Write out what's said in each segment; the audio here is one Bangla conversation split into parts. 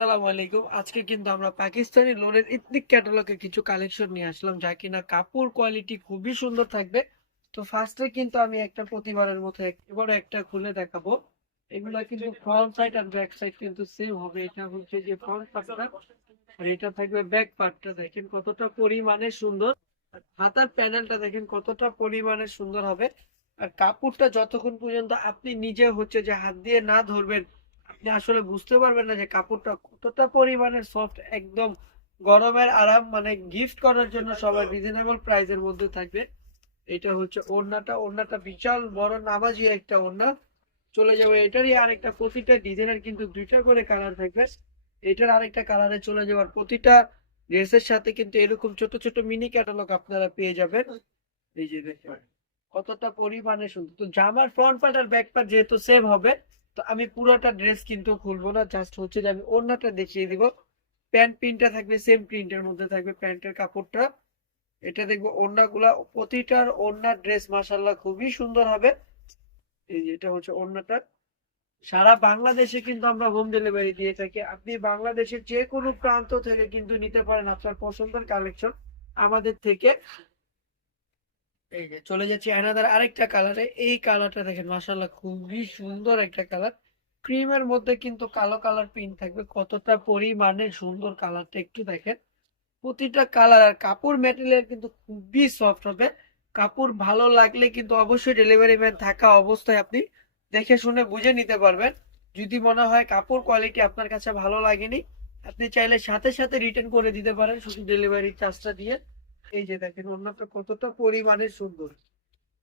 আসসালামু আলাইকুম। আজকে কিন্তু আমরা পাকিস্তানি লোনের ইথনিক ক্যাটালগের কিছু কালেকশন নিয়ে আসলাম, যা কিনা কাপড় কোয়ালিটি খুবই সুন্দর থাকবে। তো ফার্স্টে কিন্তু আমি একটা প্রতিবারের মতো একেবারে একটা খুলে দেখাবো। এগুলা কিন্তু ফ্রন্ট সাইড আর ব্যাক সাইড কিন্তু সেম হবে। এটা হচ্ছে যে ফ্রন্ট পার্টটা আর এটা থাকবে ব্যাক পার্টটা দেখেন কতটা পরিমাণে সুন্দর। হাতার প্যানেলটা দেখেন কতটা পরিমাণে সুন্দর হবে। আর কাপড়টা যতক্ষণ পর্যন্ত আপনি নিজে হচ্ছে যে হাত দিয়ে না ধরবেন আপনি আসলে বুঝতে পারবেন না যে কাপড়টা কতটা পরিমাণে সফট একদম গরমের আরাম মানে গিফট করার জন্য সবাই রিজনেবল প্রাইসের মধ্যে থাকবে। এটা হচ্ছে ওড়নাটা ওড়নাটা বিশাল বড় নামাজি একটা ওড়না। চলে যাব এটারই আরেকটা প্রতিটা ডিজাইনের কিন্তু দুইটা করে কালার থাকবে। এটার আরেকটা কালারে চলে যাওয়ার প্রতিটা ড্রেসের সাথে কিন্তু এরকম ছোট ছোট মিনি ক্যাটালগ আপনারা পেয়ে যাবেন। এই যে দেখেন কতটা পরিমাণে সুন্দর। তো জামার ফ্রন্ট পার্ট আর ব্যাক পার্ট যেহেতু সেম হবে তো আমি পুরোটা ড্রেস কিন্তু খুলবো না জাস্ট হচ্ছে যে আমি ওড়নাটা দেখিয়ে দিব। প্যান্ট প্রিন্টটা থাকবে সেম প্রিন্টের মধ্যে থাকবে প্যান্টের কাপড়টা। এটা দেখব ওড়নাগুলা, প্রতিটার ওড়নার ড্রেস মাসাল্লাহ খুবই সুন্দর হবে। এই যে এটা হচ্ছে ওড়নাটা। সারা বাংলাদেশে কিন্তু আমরা হোম ডেলিভারি দিয়ে থাকি। আপনি বাংলাদেশের যে কোনো প্রান্ত থেকে কিন্তু নিতে পারেন আপনার পছন্দের কালেকশন আমাদের থেকে। এই যে চলে যাচ্ছি অ্যানাদার আরেকটা কালারে এই কালারটা দেখেন মাসাল্লাহ খুবই সুন্দর একটা কালার ক্রিমের মধ্যে কিন্তু কালো কালার প্রিন্ট থাকবে। কতটা পরিমাণে সুন্দর কালারটা একটু দেখেন। প্রতিটা কালার আর কাপড় ম্যাটেরিয়াল কিন্তু খুবই সফট হবে। কাপড় ভালো লাগলে কিন্তু অবশ্যই ডেলিভারি ম্যান থাকা অবস্থায় আপনি দেখে শুনে বুঝে নিতে পারবেন। যদি মনে হয় কাপড় কোয়ালিটি আপনার কাছে ভালো লাগেনি, আপনি চাইলে সাথে সাথে রিটার্ন করে দিতে পারেন শুধু ডেলিভারি চার্জটা দিয়ে। এই যে দেখেন অন্যটা কতটা পরিমাণে সুন্দর।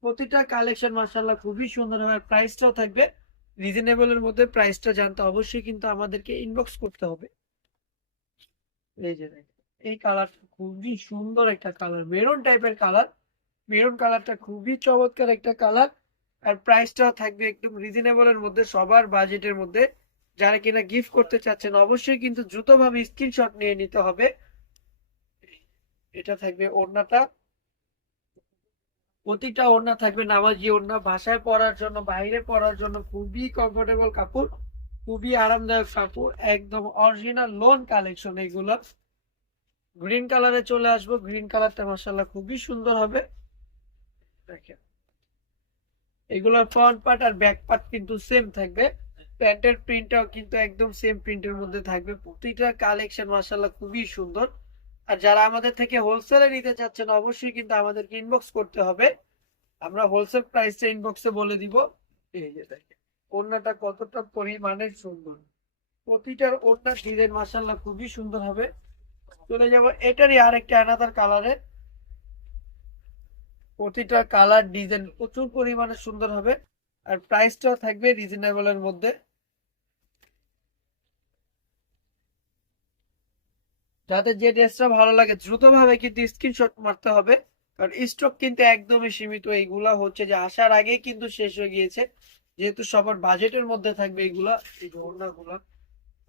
প্রতিটা কালেকশন মার্শাল্লাহ খুবই সুন্দর হবে প্রাইসটাও থাকবে। রিজনেবল এর মধ্যে প্রাইসটা জানতে অবশ্যই কিন্তু আমাদেরকে ইনবক্স করতে হবে। এই যে দেখেন, এই কালারটা খুবই সুন্দর একটা কালার মেরুন টাইপের কালার মেরুন কালারটা খুবই চমৎকার একটা কালার আর প্রাইসটাও থাকবে একদম রিজনেবল এর মধ্যে, সবার বাজেটের মধ্যে। যারা কিনা গিফট করতে চাচ্ছেন, অবশ্যই কিন্তু দ্রুতভাবে স্ক্রিনশট নিয়ে নিতে হবে। এটা থাকবে ওড়নাটা। প্রতিটা ওড়না থাকবে নামাজি ওড়না। ভাষায় পরার জন্য, বাইরে পরার জন্য খুবই কমফোর্টেবল কাপড়, খুবই আরামদায়ক কাপড়, একদম অরিজিনাল লোন কালেকশন এগুলো। গ্রিন কালারে চলে আসব। গ্রিন কালারটা মাসাল্লাহ খুবই সুন্দর হবে। দেখেন। এগুলোর ফ্রন্ট পার্ট আর ব্যাক পার্ট কিন্তু সেম থাকবে। প্যান্টের প্রিন্টটাও কিন্তু একদম সেম প্রিন্টের মধ্যে থাকবে। প্রতিটা কালেকশন মাসাল্লাহ খুবই সুন্দর। আর যারা আমাদের থেকে হোলসেলে নিতে চাচ্ছেন, অবশ্যই কিন্তু আমাদেরকে ইনবক্স করতে হবে। আমরা হোলসেল প্রাইসটা ইনবক্সে বলে দিব। এই যে দেখেন, ওড়নাটা কতটা পরিমাণে সুন্দর। প্রতিটার ওড়নার ডিজাইন মাসাল্লাহ খুবই সুন্দর হবে। চলে যাব, এটারই আরেকটা অ্যানাদার কালারে প্রতিটা কালার ডিজাইন প্রচুর পরিমাণে সুন্দর হবে। আর প্রাইসটাও থাকবে রিজনেবলের মধ্যে। যাদের যে ড্রেসটা ভালো লাগে, দ্রুতভাবে কিন্তু স্ক্রিনশট মারতে হবে। কারণ স্টক কিন্তু একদমই সীমিত। এইগুলা হচ্ছে যে আসার আগেই কিন্তু শেষ হয়ে গিয়েছে। যেহেতু সবার বাজেটের মধ্যে থাকবে এইগুলা, এই ওড়নাগুলা।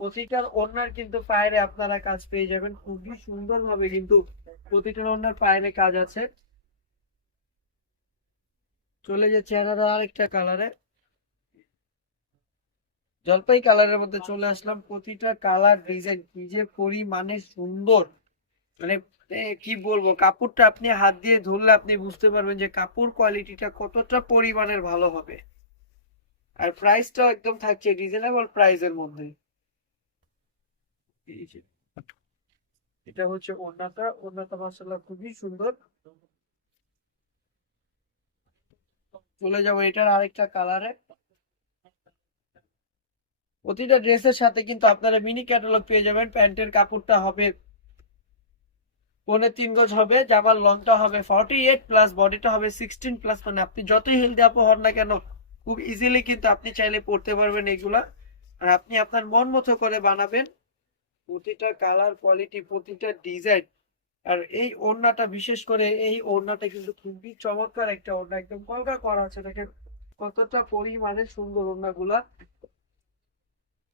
প্রতিটার ওড়নার কিন্তু পায়েরে আপনারা কাজ পেয়ে যাবেন। খুবই সুন্দর ভাবে কিন্তু প্রতিটার ওড়নার পায়েরে কাজ আছে। চলে যাচ্ছে আরেকটা কালারে জলপাই কালারের মধ্যে চলে আসলাম। প্রতিটা কালার, ডিজাইন কি যে পরিমাণে সুন্দর। মানে কি বলব? কাপড়টা আপনি হাত দিয়ে ধরলে আপনি বুঝতে পারবেন যে কাপড় কোয়ালিটিটা কতটা পরিমাণের ভালো হবে। আর প্রাইসটাও একদম থাকছে রিজনেবল প্রাইসের মধ্যে। এটা হচ্ছে ওড়নাটা। ওড়নাটা মাসাল্লাহ খুবই সুন্দর। চলে যাব এটার আরেকটা কালারে প্রতিটা ড্রেসের সাথে কিন্তু আপনারা মিনি ক্যাটালগ পেয়ে যাবেন। প্যান্টের কাপড়টা হবে পৌনে তিন গজ হবে, জামার লংটা হবে ফর্টি এইট প্লাস বডিটা হবে সিক্সটিন প্লাস মানে আপনি যতই হেলদি আপু হন না কেন, খুব ইজিলি কিন্তু আপনি চাইলে পড়তে পারবেন এগুলা। আর আপনি আপনার মন মতো করে বানাবেন। প্রতিটা কালার কোয়ালিটি প্রতিটা ডিজাইন আর এই ওড়নাটা, বিশেষ করে এই ওড়নাটা কিন্তু খুবই চমৎকার একটা ওড়না। একদম কলকা করা আছে, দেখেন। কতটা পরিমাণে সুন্দর ওড়নাগুলা।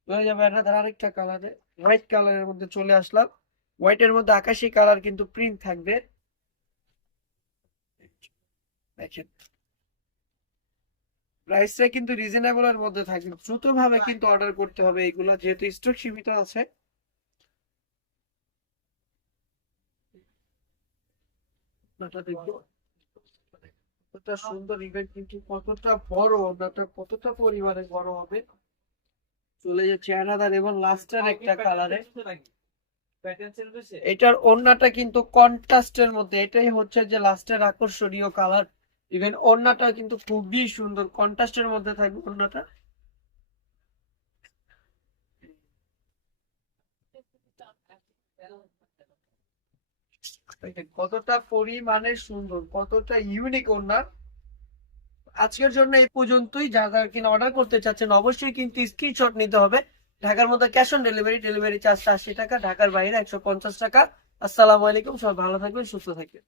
যাবে আরেকটা কালারে হোয়াইট কালারের মধ্যে চলে আসলাম। হোয়াইটের মধ্যে আকাশি কালার কিন্তু প্রিন্ট থাকবে। দেখেন। প্রাইসটা কিন্তু রিজনেবল এর মধ্যে থাকবে। দ্রুত ভাবে কিন্তু অর্ডার করতে হবে এইগুলা যেহেতু স্টক সীমিত আছে। কতটা সুন্দর ইভেন্ট কিন্তু কতটা বড় কতটা পরিমাণে বড় হবে? চলে যাচ্ছে অ্যানাদার এবং লাস্টের একটা কালারে এটার ওড়নাটা কিন্তু কন্ট্রাস্টের মধ্যে এটাই হচ্ছে যে লাস্টের আকর্ষণীয় কালার ইভেন ওড়নাটা কিন্তু খুবই সুন্দর কন্ট্রাস্টের মধ্যে থাকবে ওড়নাটা। কতটা পরিমাণে সুন্দর কতটা ইউনিক ওনার আজকের জন্য এই পর্যন্তই। যারা যারা কিনা অর্ডার করতে চাচ্ছেন, অবশ্যই কিন্তু স্ক্রিনশট নিতে হবে। ঢাকার মধ্যে ক্যাশ অন ডেলিভারি ডেলিভারি চার্জটা আশি টাকা, ঢাকার বাইরে একশো পঞ্চাশ টাকা। আসসালামু আলাইকুম, সবাই ভালো থাকবেন, সুস্থ থাকবেন।